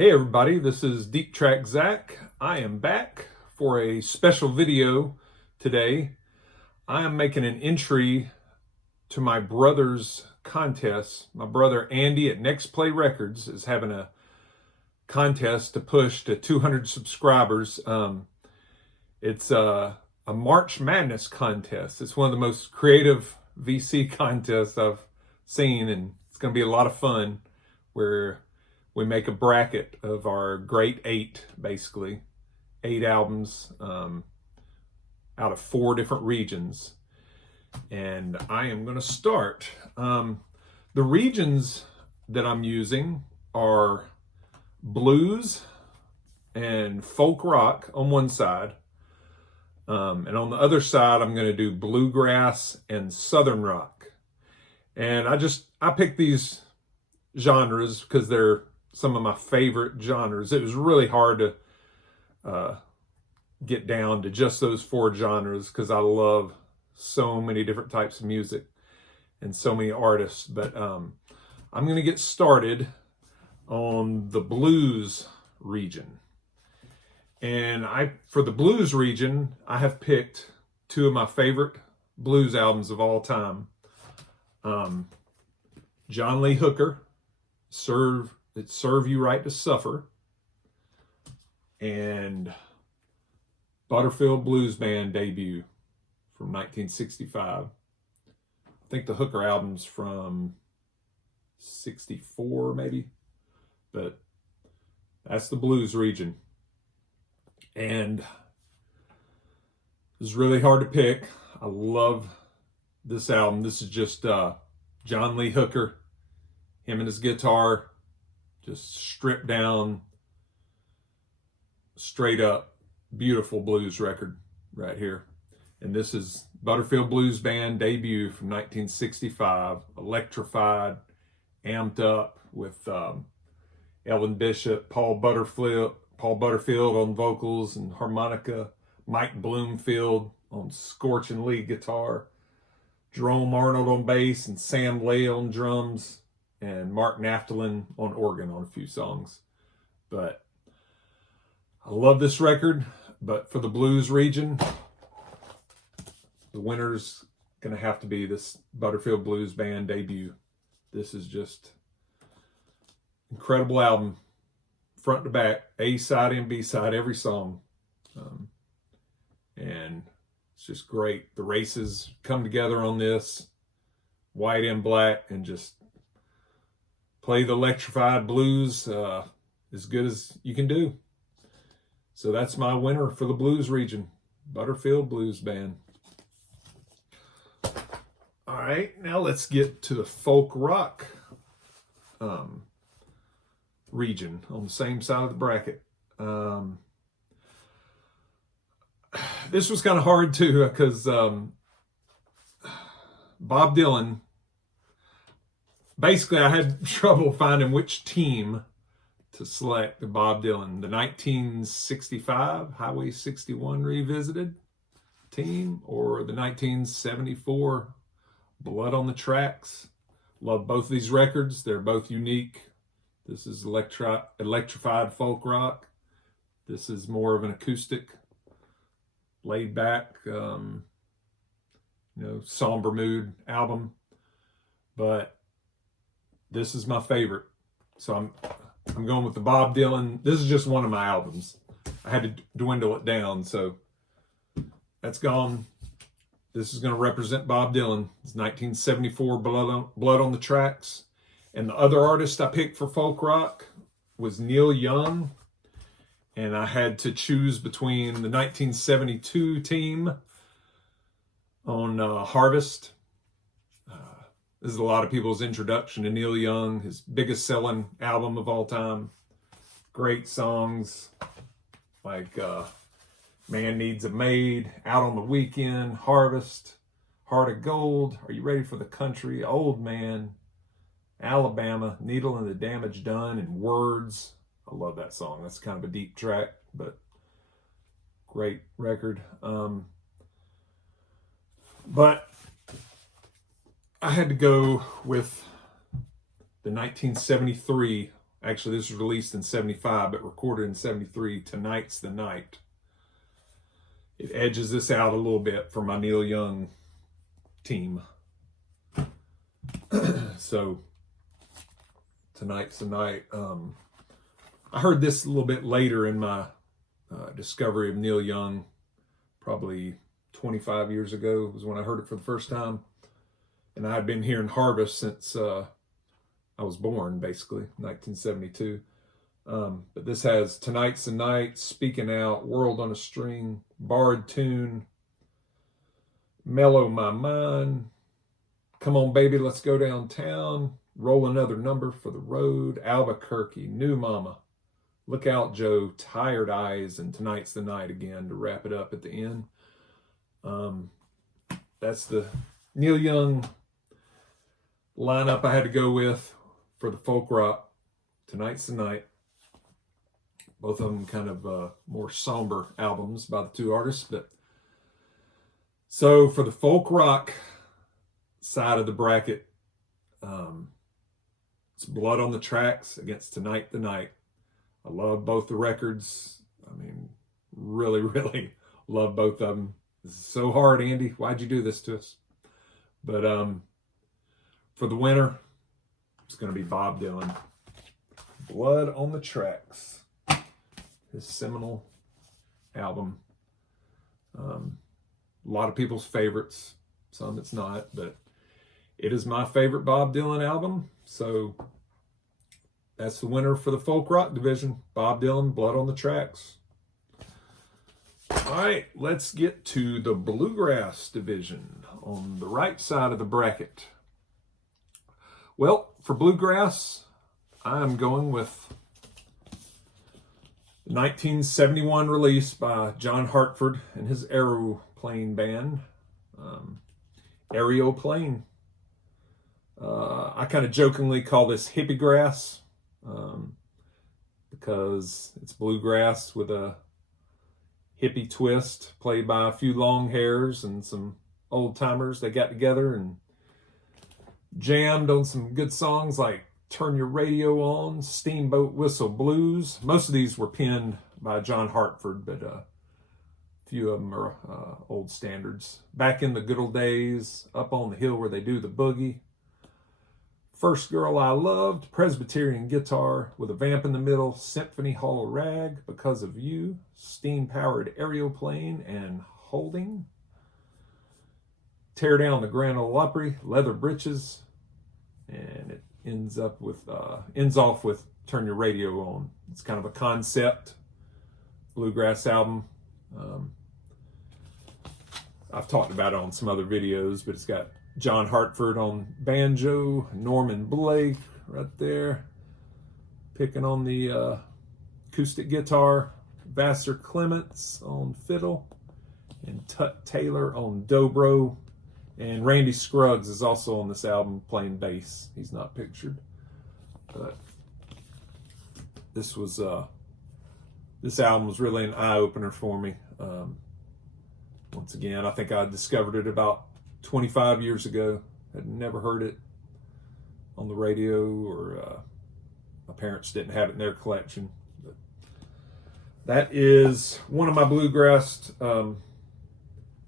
Hey everybody, this is Deep Track Zach. I am back for a special video today. I am making an entry to my brother's contest. My brother Andy at Next Play Records is having a contest to push to 200 subscribers. It's a March Madness contest. It's one of the most creative VC contests I've seen, and it's going to be a lot of fun where we make a bracket of our great eight, basically. 8 albums out of 4 different regions. And I am going to start. The regions that I'm using are blues and folk rock on one side. And on the other side, I'm going to do bluegrass and southern rock. And I picked these genres because they're some of my favorite genres. It was really hard to get down to just those 4 genres because I love so many different types of music and so many artists. But I'm going to get started on the blues region. And for the blues region, I have picked 2 of my favorite blues albums of all time. John Lee Hooker, Serve You Right to Suffer, and Butterfield Blues Band debut from 1965. I think the Hooker album's from 64 maybe, but that's the blues region. And it's really hard to pick. I love this album. This is just John Lee Hooker, him and his guitar, just stripped down, straight up, beautiful blues record right here. And this is Butterfield Blues Band debut from 1965, electrified, amped up with Elvin Bishop, Paul Butterfield on vocals and harmonica, Mike Bloomfield on scorching lead guitar, Jerome Arnold on bass, and Sam Lay on drums, and Mark Naftalin on organ on a few songs. But I love this record. But for the blues region, the winner's going to have to be this Butterfield Blues Band debut. This is just incredible album, front to back, A side and B side, every song. And it's just great. The races come together on this, white and black, and just play the electrified blues as good as you can do. So that's my winner for the blues region, Butterfield Blues Band. All right, now let's get to the folk rock region on the same side of the bracket. This was kind of hard too because Bob Dylan, basically I had trouble finding which team to select. The Bob Dylan, the 1965 Highway 61 Revisited team, or the 1974 Blood on the Tracks. Love both of these records. They're both unique. This is electrified folk rock. This is more of an acoustic, laid back, somber mood album. But this is my favorite. So I'm going with the Bob Dylan. This is just one of my albums. I had to dwindle it down, so that's gone. This is going to represent Bob Dylan. It's 1974 Blood on the Tracks. And the other artist I picked for folk rock was Neil Young. And I had to choose between the 1972 team on Harvest. This is a lot of people's introduction to Neil Young, his biggest selling album of all time. Great songs like Man Needs a Maid, Out on the Weekend, Harvest, Heart of Gold, Are You Ready for the Country, Old Man, Alabama, Needle and the Damage Done, and Words. I love that song. That's kind of a deep track, but great record. But I had to go with the 1973 Actually, this was released in 75, but recorded in 73, Tonight's the Night. It edges this out a little bit for my Neil Young team. So, Tonight's the Night. I heard this a little bit later in my discovery of Neil Young, probably 25 years ago was when I heard it for the first time. And I had been hearing Harvest since I was born, basically, 1972. But this has Tonight's the Night, Speaking Out, World on a String, Bard Tune, Mellow My Mind, Come On Baby, Let's Go Downtown, Roll Another Number for the Road, Albuquerque, New Mama, Look Out Joe, Tired Eyes, and Tonight's the Night again to wrap it up at the end. That's the Neil Young lineup I had to go with for the folk rock. Tonight's the Night. Both of them kind of more somber albums by the two artists. But so for the folk rock side of the bracket, it's Blood on the Tracks against Tonight the Night. I love both the records. I mean, really, really love both of them. This is so hard, Andy. Why'd you do this to us? But for the winner, it's going to be Bob Dylan. Blood on the Tracks. His seminal album. A lot of people's favorites. Some it's not, but it is my favorite Bob Dylan album. So that's the winner for the folk rock division. Bob Dylan, Blood on the Tracks. All right, let's get to the bluegrass division on the right side of the bracket. Well, for bluegrass, I'm going with the 1971 release by John Hartford and his Aeroplane Band, Aeroplane. I kind of jokingly call this hippie grass because it's bluegrass with a hippie twist, played by a few long hairs and some old timers. They got together and jammed on some good songs like Turn Your Radio On, Steamboat Whistle Blues. Most of these were penned by John Hartford, but a few of them are old standards. Back in the Good Old Days, Up on the Hill Where They Do the Boogie, First Girl I Loved, Presbyterian Guitar with a Vamp in the Middle, Symphony Hall Rag, Because of You, Steam-Powered Aeroplane, and Holding. Tear Down the Grand Ole Opry, Leather Britches, and it ends off with Turn Your Radio On. It's kind of a concept bluegrass album. I've talked about it on some other videos, but it's got John Hartford on banjo, Norman Blake right there, picking on the acoustic guitar, Vassar Clements on fiddle, and Tut Taylor on dobro, and Randy Scruggs is also on this album playing bass. He's not pictured, but this album was really an eye-opener for me. Once again, I think I discovered it about 25 years ago. Had never heard it on the radio, or my parents didn't have it in their collection. But that is one of my bluegrass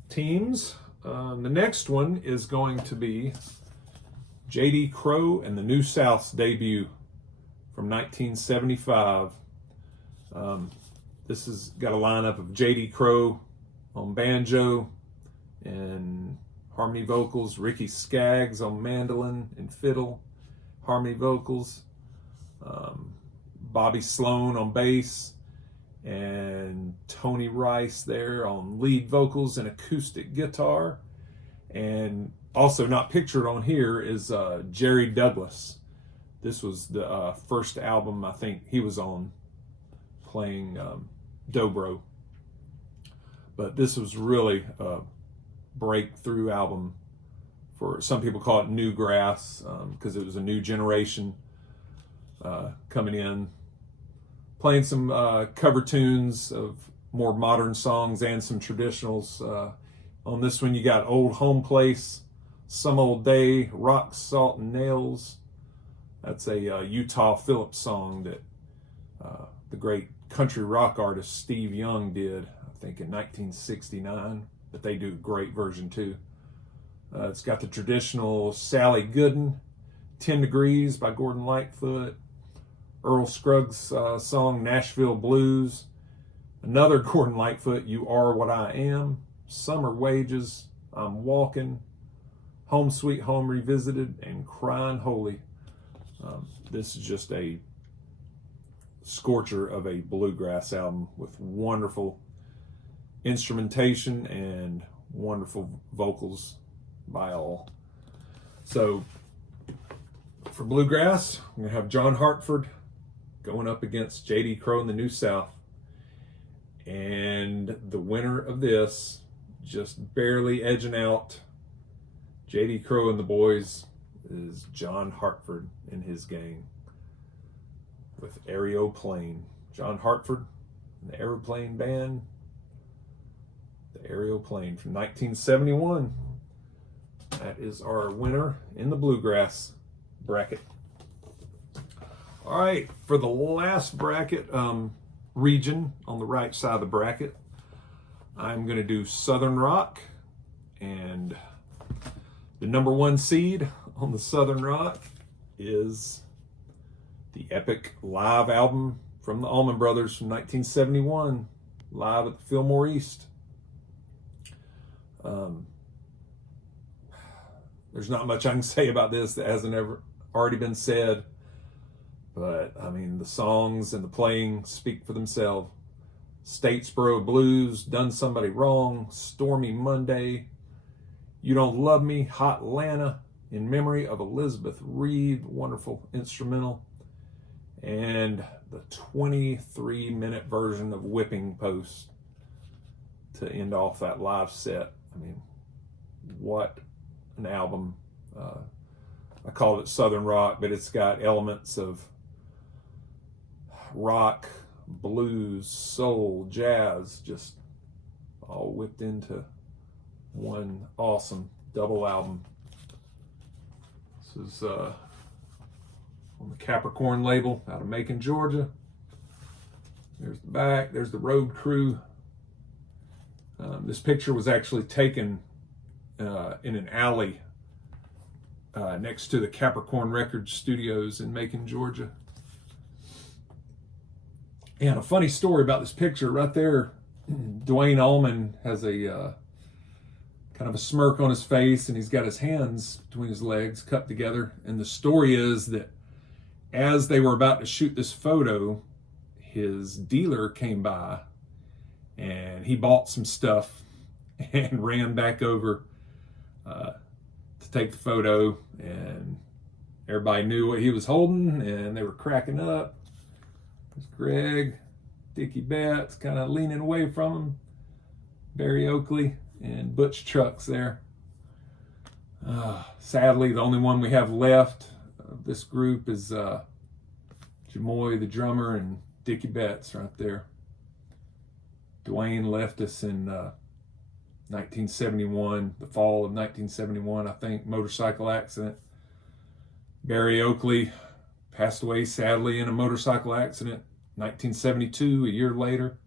teams. The next one is going to be J.D. Crowe and the New South's debut from 1975. This has got a lineup of J.D. Crowe on banjo and harmony vocals, Ricky Skaggs on mandolin and fiddle, harmony vocals, Bobby Sloan on bass, and Tony Rice there on lead vocals and acoustic guitar. And also not pictured on here is Jerry Douglas. This was the first album I think he was on playing dobro. But this was really a breakthrough album. For some people call it new grass because it was a new generation coming in, playing some cover tunes of more modern songs and some traditionals. On this one you got Old Home Place, Some Old Day, Rock, Salt and Nails, That's a Utah Phillips song that the great country rock artist Steve Young did, I think in 1969, but they do a great version too. It's got the traditional Sally Gooden, 10 Degrees by Gordon Lightfoot, Earl Scruggs song Nashville Blues, another Gordon Lightfoot, You Are What I Am, Summer Wages, I'm Walking, Home Sweet Home Revisited, and Crying Holy. This is just a scorcher of a bluegrass album with wonderful instrumentation and wonderful vocals by all. So for bluegrass, I'm going to have John Hartford going up against J.D. Crowe in the New South. And the winner of this, just barely edging out J.D. Crowe and the boys, is John Hartford and his gang with Aeroplane. John Hartford and the Aeroplane Band. The Aeroplane from 1971. That is our winner in the bluegrass bracket. All right, for the last bracket region on the right side of the bracket, I'm going to do Southern Rock, and the number one seed on the Southern Rock is the epic live album from the Allman Brothers from 1971, live at the Fillmore East. There's not much I can say about this that hasn't already been said, but I mean, the songs and the playing speak for themselves. Statesboro Blues, Done Somebody Wrong, Stormy Monday, You Don't Love Me, Hot Atlanta, In Memory of Elizabeth Reed, wonderful instrumental, and the 23-minute version of Whipping Post to end off that live set. I mean, what an album. I call it Southern Rock, but it's got elements of rock, blues, soul, jazz, just all whipped into one awesome double album. This is on the Capricorn label out of Macon, Georgia. There's the back, there's the road crew. This picture was actually taken in an alley next to the Capricorn Records Studios in Macon, Georgia. And a funny story about this picture right there, Duane Allman has a kind of a smirk on his face, and he's got his hands between his legs cupped together. And the story is that as they were about to shoot this photo, his dealer came by and he bought some stuff and ran back over to take the photo, and everybody knew what he was holding and they were cracking up. There's Greg, Dickie Betts kind of leaning away from him, Barry Oakley, and Butch Trucks there. Sadly, the only one we have left of this group is Jamoy, the drummer, and Dickie Betts right there. Duane left us in 1971, the fall of 1971, I think, motorcycle accident. Barry Oakley passed away sadly in a motorcycle accident, 1972, a year later.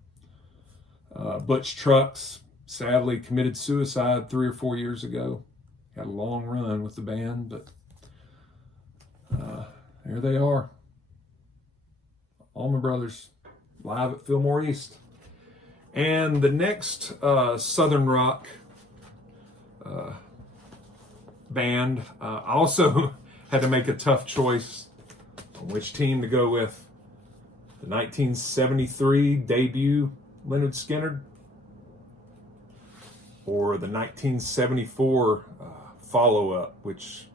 Butch Trucks sadly committed suicide 3 or 4 years ago. Had a long run with the band, but there they are. Allman Brothers, live at Fillmore East. And the next Southern Rock band, I also had to make a tough choice on which team to go with. The 1973 debut Lynyrd Skynyrd, or the 1974 follow-up, which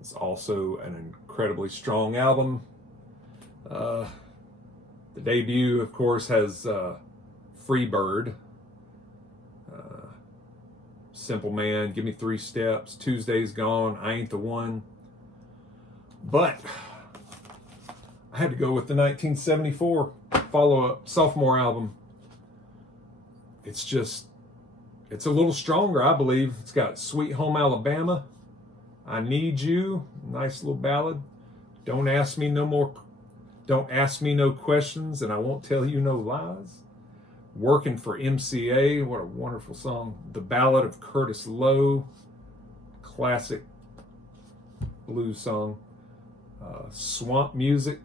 is also an incredibly strong album. The debut, of course, has Free Bird, Simple Man, Give Me 3 Steps, Tuesday's Gone, I Ain't the One. But I had to go with the 1974 follow-up sophomore album. It's a little stronger, I believe. It's got Sweet Home Alabama, I Need You, nice little ballad, Don't ask me no questions, and I won't tell you no lies. Working for MCA, what a wonderful song. The Ballad of Curtis Lowe, classic blues song. Swamp Music,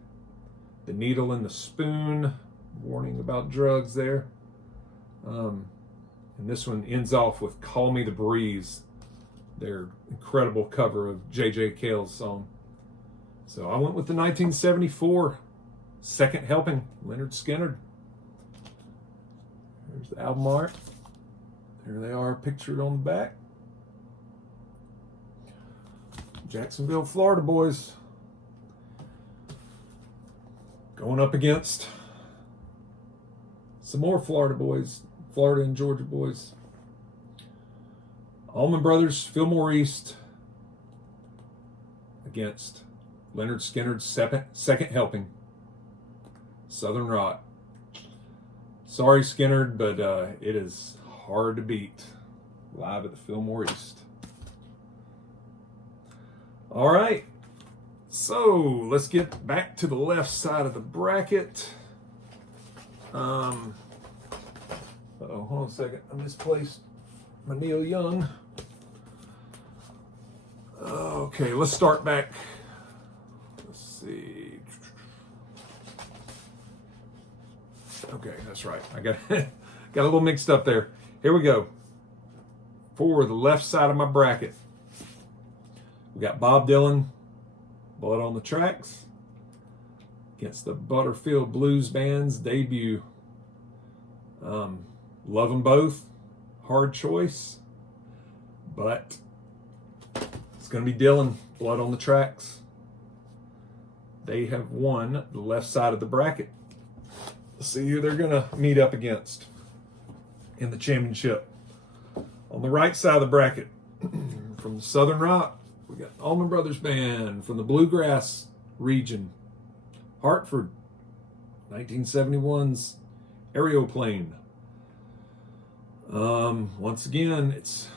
The Needle and the Spoon, warning about drugs there. And this one ends off with Call Me the Breeze, their incredible cover of J.J. Cale's song. So I went with the 1974 Second Helping, Lynyrd Skynyrd. There's the album art. There they are pictured on the back. Jacksonville, Florida boys. Going up against some more Florida boys, Florida and Georgia boys. Allman Brothers, Fillmore East against Lynyrd Skynyrd's Second Helping, Southern Rock. Sorry, Skynyrd, but it is hard to beat live at the Fillmore East. All right, so let's get back to the left side of the bracket. Hold on a second. I misplaced my Neil Young. Okay, let's start back. Let's see. Okay, that's right. I got got a little mixed up there. Here we go. For the left side of my bracket, we got Bob Dylan, Blood on the Tracks, against the Butterfield Blues Band's debut. Love them both. Hard choice. But it's going to be Dylan, Blood on the Tracks. They have won the left side of the bracket. Let's see who they're going to meet up against in the championship. On the right side of the bracket, from the Southern Rock, we got Allman Brothers Band from the Bluegrass region. Hartford, 1971's Aeroplane. Once again, it's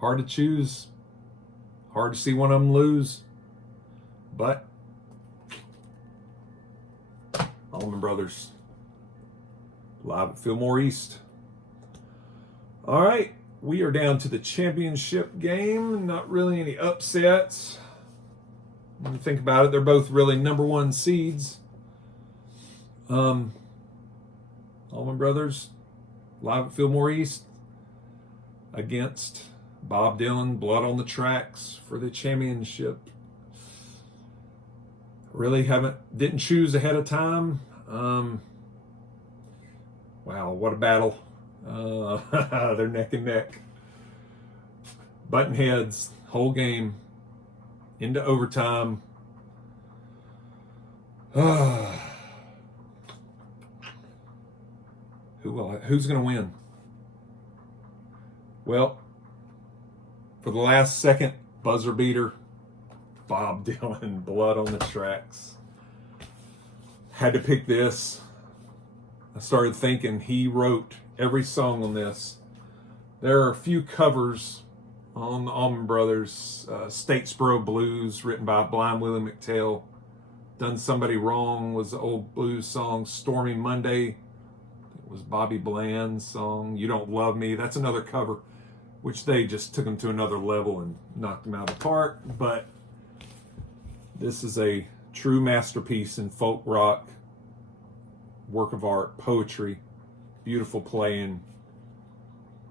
hard to choose. Hard to see one of them lose. But Allman Brothers live at Fillmore East. All right, we are down to the championship game. Not really any upsets. When you think about it, they're both really number one seeds. Allman Brothers live at Fillmore East against Bob Dylan, Blood on the Tracks for the championship. Really didn't choose ahead of time. Wow, what a battle. They're neck and neck. Button heads, whole game, into overtime. Who's going to win? Well, for the last second buzzer beater, Bob Dylan, Blood on the Tracks. Had to pick this. I started thinking he wrote every song on this. There are a few covers on the Allman Brothers. Statesboro Blues, written by Blind Willie McTell. Done Somebody Wrong was the old blues song. Stormy Monday, it was Bobby Bland's song. You Don't Love Me, that's another cover, which they just took them to another level and knocked them out of the park. But this is a true masterpiece in folk rock, work of art, poetry, beautiful playing,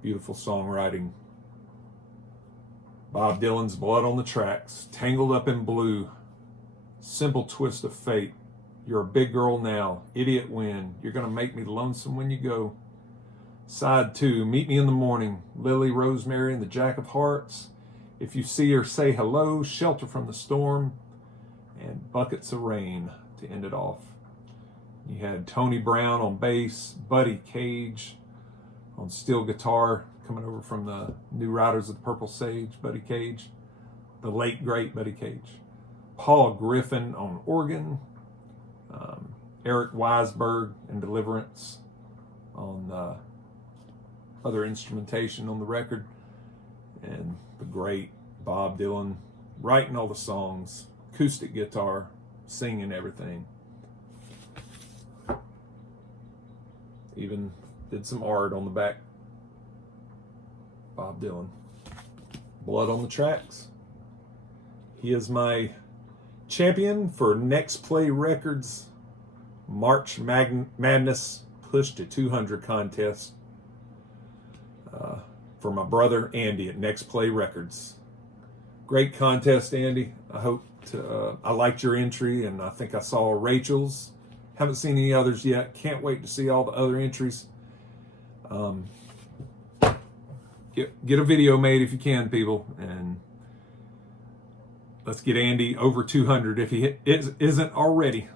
beautiful songwriting. Bob Dylan's Blood on the Tracks, Tangled Up in Blue, Simple Twist of Fate, You're a Big Girl Now, Idiot When, You're Gonna Make Me Lonesome When You Go. Side 2, Meet Me in the Morning, Lily, Rosemary, and the Jack of Hearts, If You See Her, Say Hello, Shelter from the Storm, and Buckets of Rain to end it off. You had Tony Brown on bass, Buddy Cage on steel guitar, coming over from the New Riders of the Purple Sage, Buddy Cage, the late great Buddy Cage. Paul Griffin on organ, Eric Weisberg and Deliverance on other instrumentation on the record, and the great Bob Dylan writing all the songs. acoustic guitar, singing everything. Even did some art on the back. Bob Dylan. Blood on the Tracks. He is my champion for Next Play Records March Madness Push to 200 contest for my brother Andy at Next Play Records. Great contest, Andy. I liked your entry, and I think I saw Rachel's. Haven't seen any others yet. Can't wait to see all the other entries. Get a video made if you can, people, and let's get Andy over 200 if he isn't already.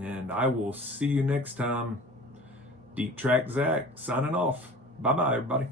And I will see you next time. Deep Track Zach signing off. Bye-bye, everybody.